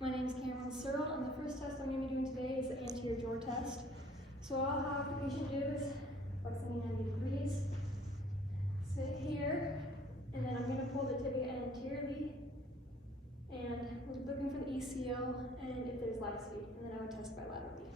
My name is Cameron Searle, and the first test I'm going to be doing today is the anterior jaw test. So what I'll have the patient do is flex the knee 90 degrees, sit here, and then I'm going to pull the tibia anteriorly, and we're looking for the ECL and if there's laxity, and then I would test bilaterally.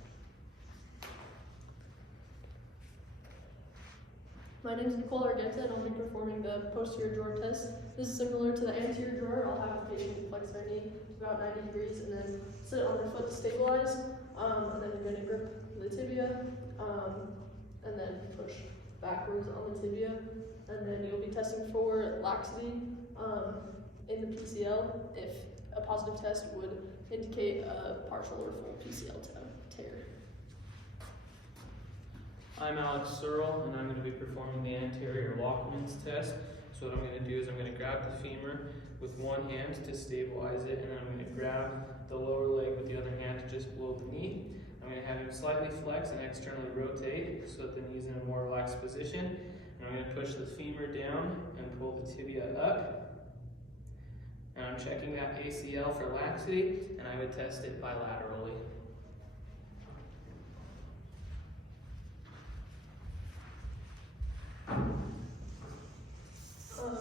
My name is Nicole Argenta, and I'll be performing the posterior drawer test. This is similar to the anterior drawer. I'll have the patient flex their knee to about 90 degrees and then sit on their foot to stabilize. And then you're going to grip the tibia and then push backwards on the tibia. And then you'll be testing for laxity in the PCL if a positive test would indicate a partial or full PCL tear. I'm Alex Searle, and I'm going to be performing the anterior Lachman's test. So what I'm going to do is I'm going to grab the femur with one hand to stabilize it, and then I'm going to grab the lower leg with the other hand to just below the knee. I'm going to have him slightly flex and externally rotate so that the knee's in a more relaxed position. And I'm going to push the femur down and pull the tibia up. And I'm checking that ACL for laxity, and I would test it bilaterally.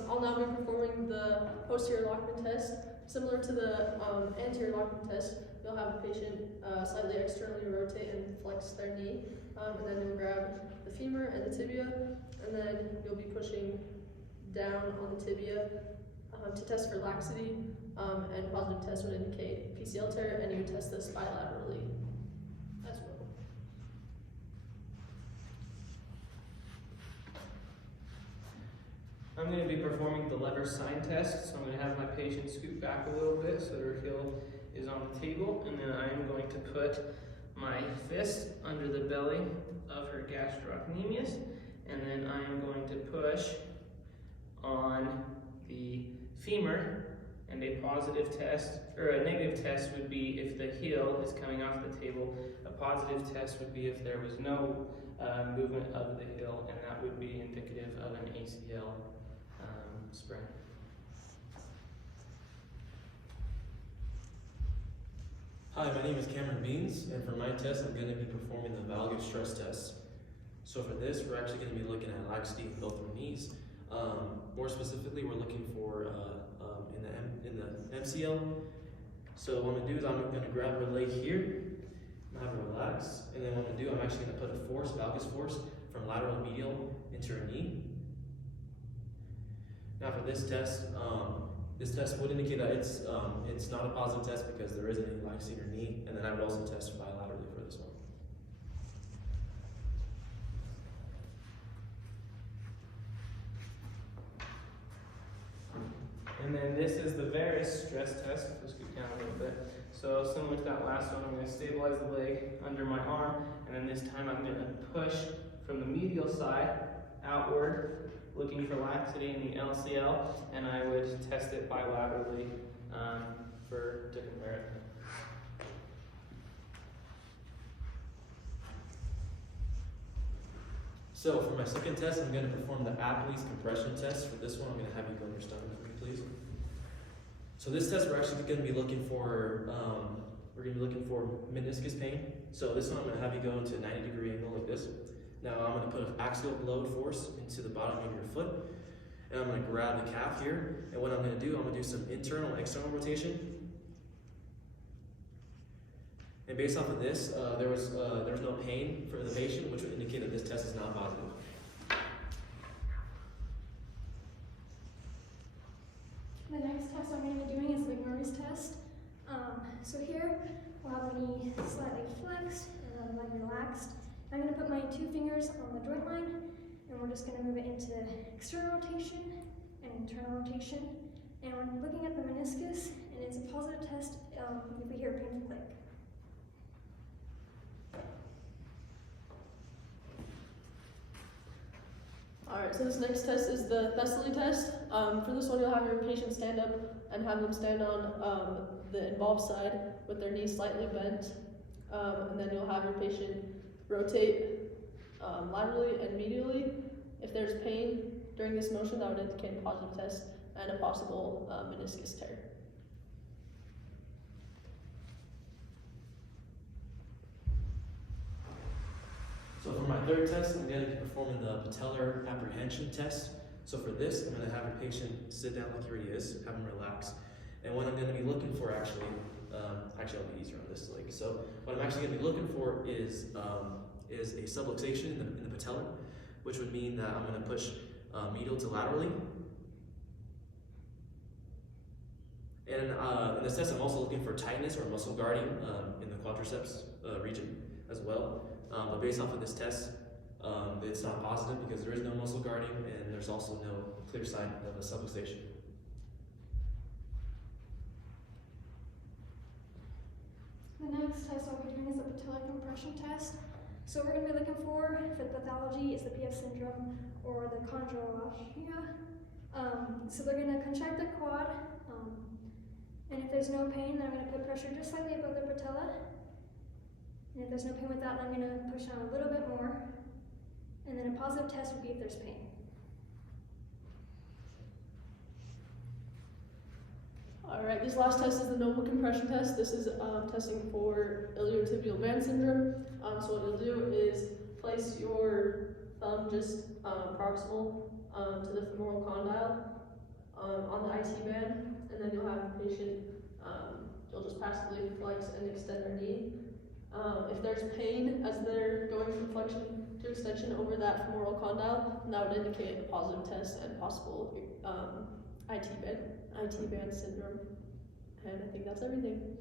I'll now be performing the posterior Lachman test. Similar to the anterior Lachman test, you'll have the patient slightly externally rotate and flex their knee, and then you'll grab the femur and the tibia, and then you'll be pushing down on the tibia to test for laxity, and positive test would indicate PCL tear, and you would test this bilaterally as well. I'm going to be performing the lever sign test, so I'm going to have my patient scoot back a little bit so her heel is on the table, and then I'm going to put my fist under the belly of her gastrocnemius, and then I am going to push on the femur, and a positive test, or a negative test would be if the heel is coming off the table. A positive test would be if there was no movement of the heel, and that would be indicative of an ACL sprain. Hi, my name is Cameron Beans, and for my test, I'm going to be performing the valgus stress test. So for this, we're actually going to be looking at laxity in both our knees. More specifically, we're looking for in the MCL. So what I'm going to do is I'm going to grab her leg here, have her relax, and then what I'm going to do, I'm actually going to put a force, valgus force, from lateral to medial into her knee. Now for this test would indicate that it's not a positive test because there isn't any laxity in her knee, and then I would also test bilaterally for this one. And then this is the varus stress test. Let's scoot down a little bit. So similar to that last one, I'm going to stabilize the leg under my arm, and then this time I'm going to push from the medial side outward, looking for laxity in the LCL, and I would test it bilaterally to compare it. So for my second test, I'm going to perform the Apley's compression test. For this one, I'm going to have you go on your stomach for me, please. So this test, we're actually going to be looking for meniscus pain. So this one, I'm going to have you go into a 90-degree angle like this. Now I'm going to put an axial load force into the bottom of your foot, and I'm going to grab the calf here. And what I'm going to do, I'm going to do some internal and external rotation. And based off of this, there was no pain for the patient, which would indicate that this test is not positive. The next test I'm going to be doing is the Murray's test. So here, we'll have the knee slightly flexed and the leg relaxed. I'm going to put my two fingers on the joint line, and we're just going to move it into external rotation and internal rotation. And we're looking at the meniscus, and it's a positive test if we hear a painful click. Alright, so this next test is the Thessaly test. For this one, you'll have your patient stand up and have them stand on the involved side with their knees slightly bent. And then you'll have your patient rotate laterally and medially. If there's pain during this motion, that would indicate a positive test and a possible meniscus tear. third test, I'm going to be performing the patellar apprehension test. So for this, I'm going to have a patient sit down like he already is, have him relax. And what I'm going to be looking for actually I'll be easier on this leg. So what I'm actually going to be looking for is a subluxation in the patella, which would mean that I'm going to push medial to laterally. And in this test, I'm also looking for tightness or muscle guarding in the quadriceps region as well. But based off of this test, it's not positive because there is no muscle guarding and there's also no clear sign of a subluxation. The next test I'll be doing is the patellar compression test. So we're going to be looking for the pathology is the PF syndrome or the chondrocalcina. So they're going to contract the quad, and if there's no pain, then I'm going to put pressure just slightly above the patella. And if there's no pain with that, I'm going to push down a little bit more. And then a positive test would be if there's pain. Alright, this last test is the Noble compression test. This is testing for iliotibial band syndrome. So what you'll do is place your thumb just proximal to the femoral condyle on the IT band, and then you'll have the patient, you'll just passively flex and extend their knee. If there's pain as they're going from flexion to extension over that femoral condyle, then that would indicate a positive test and possible IT band syndrome. And I think that's everything.